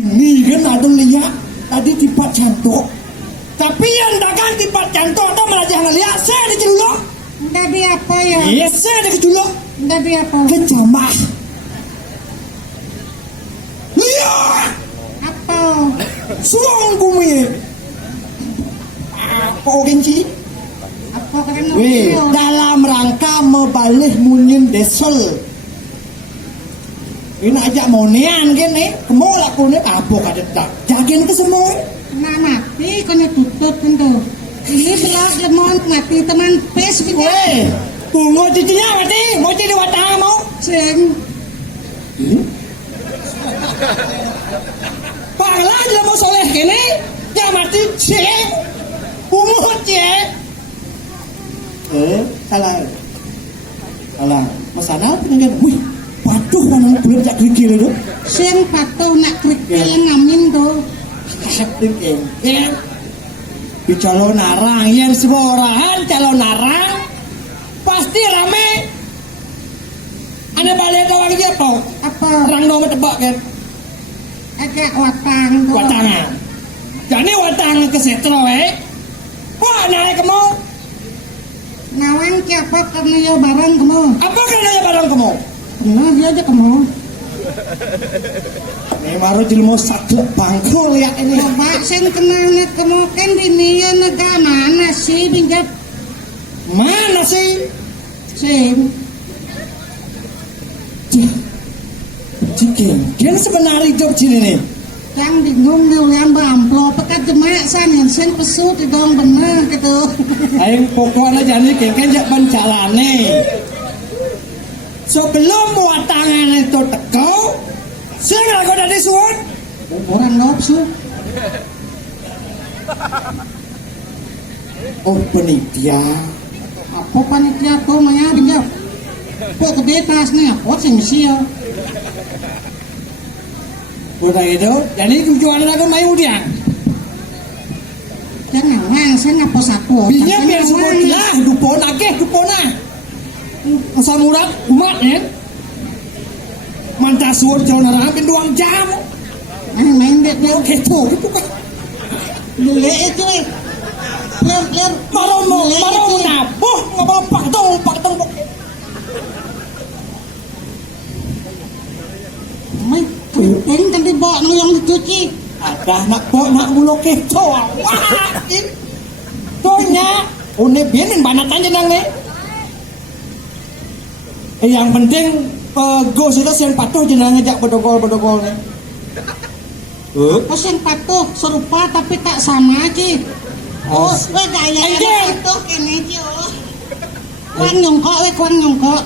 Ini kan ada lihat tadi tipat jantung. Tapi yang dagang tipat jantung atau malah jangan lihat saya di dulu. Enggak di apa ya? Iya saya di dulu. Enggak di apa? Kejamah. Lihat. Apa? Suang bumi. Apa genci? Apa karena Weh, dalam rangka membalik munyin desel. Ini ajak monian gini, kemo lakunya apa kada tak? Jagain ke semua. Nah mati kau tutup tentu. Ini belak lemon mati teman pes gitu. Weh, tunggu cicinya mati, mau jadi watang mau? Sing. Pala dia mau soleh gini, dia mati cing, umut cing. Salah. Masana pengen, wih. Waduh, mana belum jak gigil itu? Sing patuh nak krikil ngamin tuh. Krikil. Ya. Di calon narang, yang semua orahan calon narang pasti rame. Ane balik ke lagi apa? Apa? Rang dong tebak kan? Agak watang tuh. Watangan. Jadi watang ke setro Wah, naik kamu. Nawang siapa karena ya barang kamu? Apa karena ya barang kamu? Nah dia aja kamu. Ini baru jelmo satu bangkul ya ini. Coba sen kenalnya kamu kan di Nia negara mana sih pinjat? Mana sih? Sen. Kan sebenarnya hidup sini nih. Yang bingung yang bamplo pekat jemak san yang sen pesut di dong bener gitu. Ayo pokoknya jadi kengken jak pencalane. Sebelum watangan itu teko, saya nggak ada suun. Orang nopsu. Oh penitia. Apa panitia tuh maya pinjat? Kok gede tasnya? Kok sih sial? Udah itu, jadi tujuan aku main udah. Jangan nang, saya ngapa sapu? Binya biar semua lah, dupona. Masa murah umat ya. Mantap suur jalan arah pinduang jam. Main dek dia. Oke tuh, itu kan. Dulu itu ler Marau nabuh, ngapa pak tong. Mai penting kan dibawa nang yang dicuci. Ada nak mulu keto. Wah, tonya. Une bienin banatan jenang nih. Yang penting gos itu yang patuh jenang ngejak bedogol nih. Pas yang patuh serupa tapi tak sama aja. Oh, we gaya itu kene aja. Kuang nyongkok.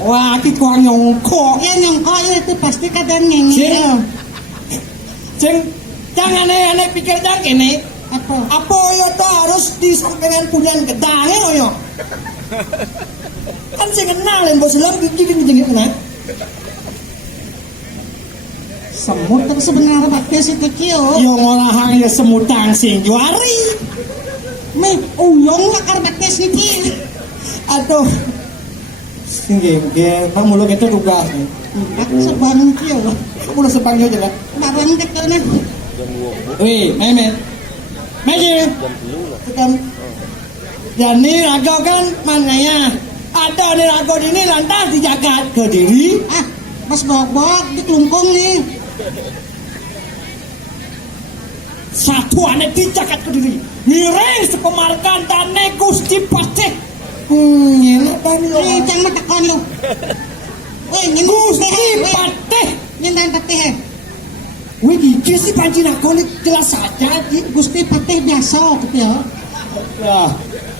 Wah, ki kuang nyongkok. Ya nyongkok itu pasti kadang ngengel. Ceng, jangan aneh pikir jangan kene. Apa yo tuh harus disampaikan punya gedangnya yo. Kan saya kenalin bos lam gini kan. Semut tapi sebenarnya pakai situ kio. Yo ngolahang ya semutang sing juari. Me uyong lakar pakai situ. Aduh. Singgi, bang mulut itu tugas. Sebang kio. Mulut sebang aja lah. Barang ketana. Wih, memet. Meje. Kan. Jadi raga kan mananya. Ada di raga ini lantas dijaga ke diri. Pas bobok di kelungkung nih. Satu aneh dijaga ke diri. Mireng sepemarkan dan Gusti Patih. Nyenak kan lu. Jangan matakon lu. Gusti Patih. Nyentan patih. Wih, iki sih panci nakon jelas saja. Gusti Patih biasa gitu ya. Wah,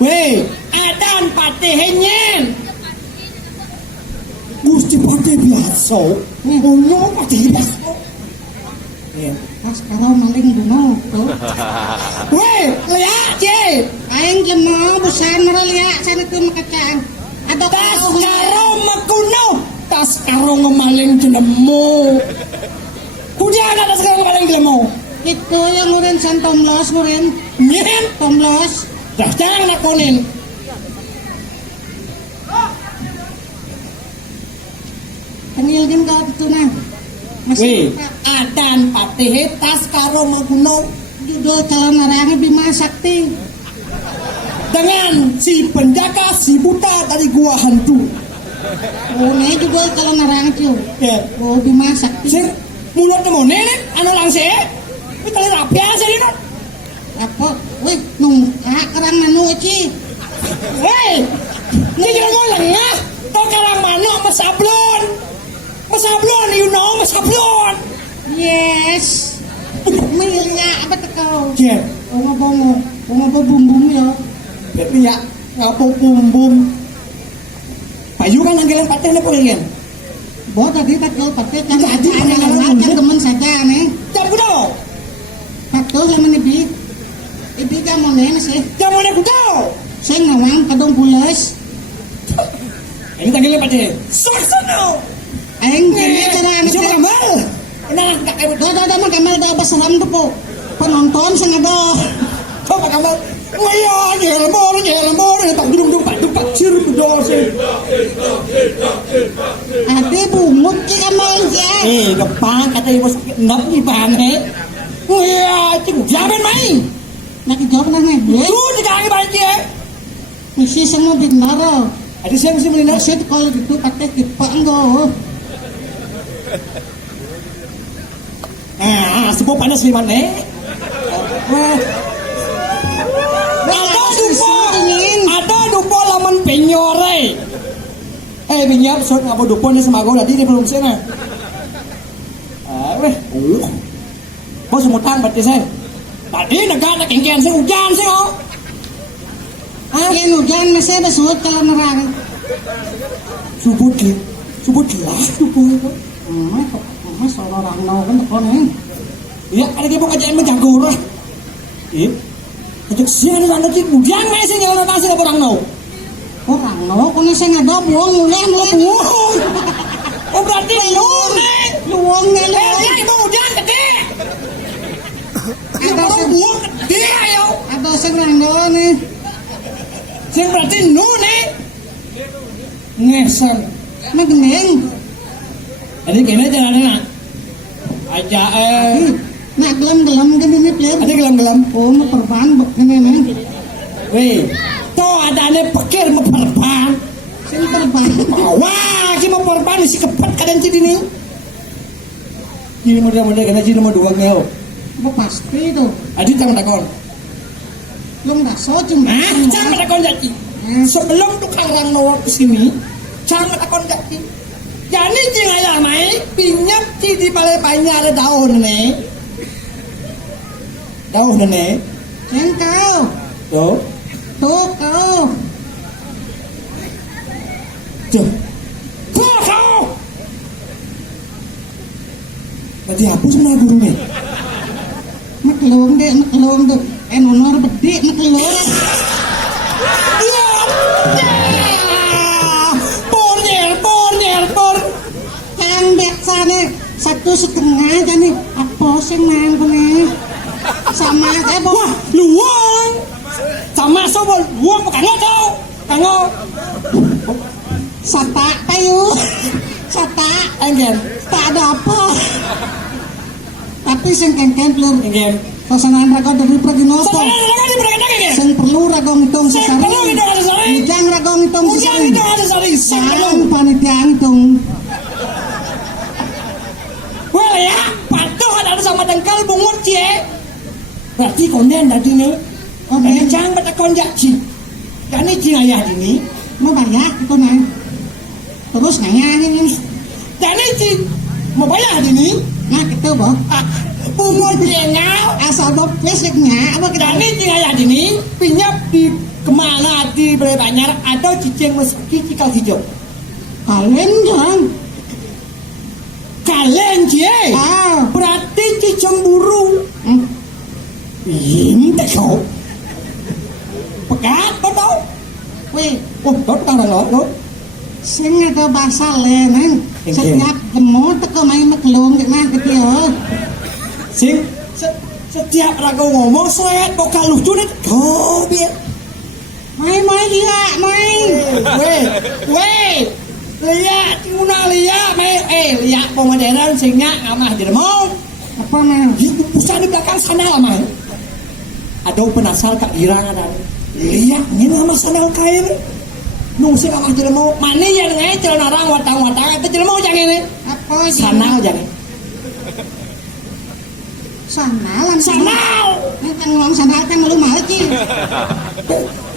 weh, adan patih nyen. Gusti Patih biasa. Ono patih biasa. Iya. Pas karo maling duno tuh. Weh, lihat je. Aing jemo busan mara lihat sana tuh makacaan. Ada Tas karo makuno. Tas karo ngemaling jenemu. Kudian ada sekarang ngemaling jenemu. Itu yang ngurin san tomlos ngurin. Nyen Tomlos. dah jangan nakonin. Kenilin kau itu nah. Weh, Masih adan patih tas karo Mangunung judul calon nerangan Bima Sakti. dengan si penjaga si buta dari gua hantu. Oh, ini judul calon nerangan cuy. Ya, Oh, Bima Sakti. sing mulut nemu nenek anu langse. Ini kali rapi aja ini non. Apa? Wih, nungka kerang manu ci. Hei, ini jangan mau lengah. Kau karang manuk masablon. Masablon, you know masablon. Yes. Milya apa tekau? Ya, Bongo bum ya. tapi ya ngapo bumbum. Payu kan anggelan patene pengen. Bo tadi tekau pate kan Tadi ada kan anak kan teman saja nih. Jam kudo. Betul sama nih Ibi kamu nih sih. Jam mana kudo. Saya ngawang kadung pulas. Ini tanggalnya patene. Saksana. Aing kene cara anu. Coba kambal. Nah, tak kayak Do mah kamel da basalam tuh po. Penonton sing ada. coba kambal. Wah, nyelmor, tak duduk pak cir kudo sih. Ade bungut ki kamel ya. Depan kata ibu sakit endap di bane. Wah, cing jamin main. Nak jawab nang nih. Tuh dikangi banjir. Misi semua binaro. Ada siapa mesti melina? Asyik kalau gitu pakai kipak enggak. Sebuah panas di mana? Ada dupo laman penyore. Binyap sot ngapa dupo ni semago tadi dia belum sana. Bos mutang berarti saya. Tadi negara kengkian saya hujan sih oh. Yan hujan masih basuot kalau nerang. Subut lah dupo. Mas orang no kan tekon nih. Ya ada dia mau ngajakin menjago lah. Ajak siang ada cik hujan masih nyala nasi orang no. Orang no kono sing ada buang mulai mau buang. Oh berarti lu nih. Luang nih. Ya itu hujan gede. Ada sing buang gede ayo. ada sing rando nih. Sing berarti nu nih. Ngesan. Magening. Jadi kene jalannya. Aja Nak gelem-gelem kan ini player. ada gelam-gelam. Oh, mau perban begini nih. Weh, toh ada ane pikir mau perban. Sing perban. Wah, kita mau perban si kepet kadang cidi nih. Jadi mudah-mudahan kena jadi nomor 2 ngeo. Apa pasti tuh. Adi jangan takon. Lu nggak so cuma. Jangan takon jadi. Sebelum tukang orang nawar kesini, jangan takon jadi. Jadi jangan ya mai pinjam di balai banyak ada daun nih. Daun nih. Yang kau. Tuh. Tuh kau. Tuh. Tuh kau. Nanti hapus mana gurunya? Maklum tuh. Honor bedik maklum. Iya. Por. Yang biasa nih 1,5 aja nih. Apa sih main nih? Sama aja boh. Wah, luang. Sama sobol, luang kango tau. Kango. Sata payu. Sata. Enggen. Tak ada apa. Tapi sing kengken belum. Enggen. Pasangan raga dari Praginoto. Sebenarnya di mereka enggen. Sing perlu raga ngitung Sing sesari. perlu ngitung sesari. Ujang raga ngitung Ujang sesari. itu ada sari. Sing perlu. Sarang panitia ngitung. Well ya, patuh ada sama dengkal bungut cie. Berarti konen tadi nih. Ini jangan bertakon jaci. Dan ini ayah ini. Mau bayar itu nih. Terus nanya ini. Dan ini mau bayar ini. Nah gitu boh. Bungut jengau. Asal boh listriknya apa kita Dan ini ayah ini pinjam di kemana di Balai Banyar atau cicing meski cikal hijau. kalian jangan. Kalian cie. Berarti cicemburu. Ini tak kau. Pekat betul. Wih, Oh, kau tahu lo? sing ada bahasa lain. Setiap gemuk teko main maklum kena gitu ya. Sing setiap ragu ngomong sweat pokal lucu nih. Kau biar. Main dia, main. Weh. Lihat, tuna lihat, lihat pemoderan sehingga ngamah di demong. Apa mah? Itu pusat di belakang sana lah mah. Ada penasal kak irang ada. Lihat, ini nama sandal kain. Nung sih ngamah di demong. Mana yang ngecel narang watang-watang itu jelema jangan ini. Apa Sanal jangan. Sanal. Sanal. Kan ngomong sanal kan malu malu Ci.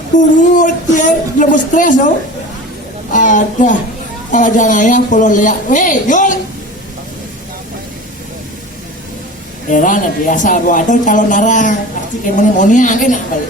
Pungut ya, lebih stres dong. Ada. Jangan yang pulau lihat. Weh, yuk. Era biasa buat kalau narang pasti kayak mana-mana kan nak balik.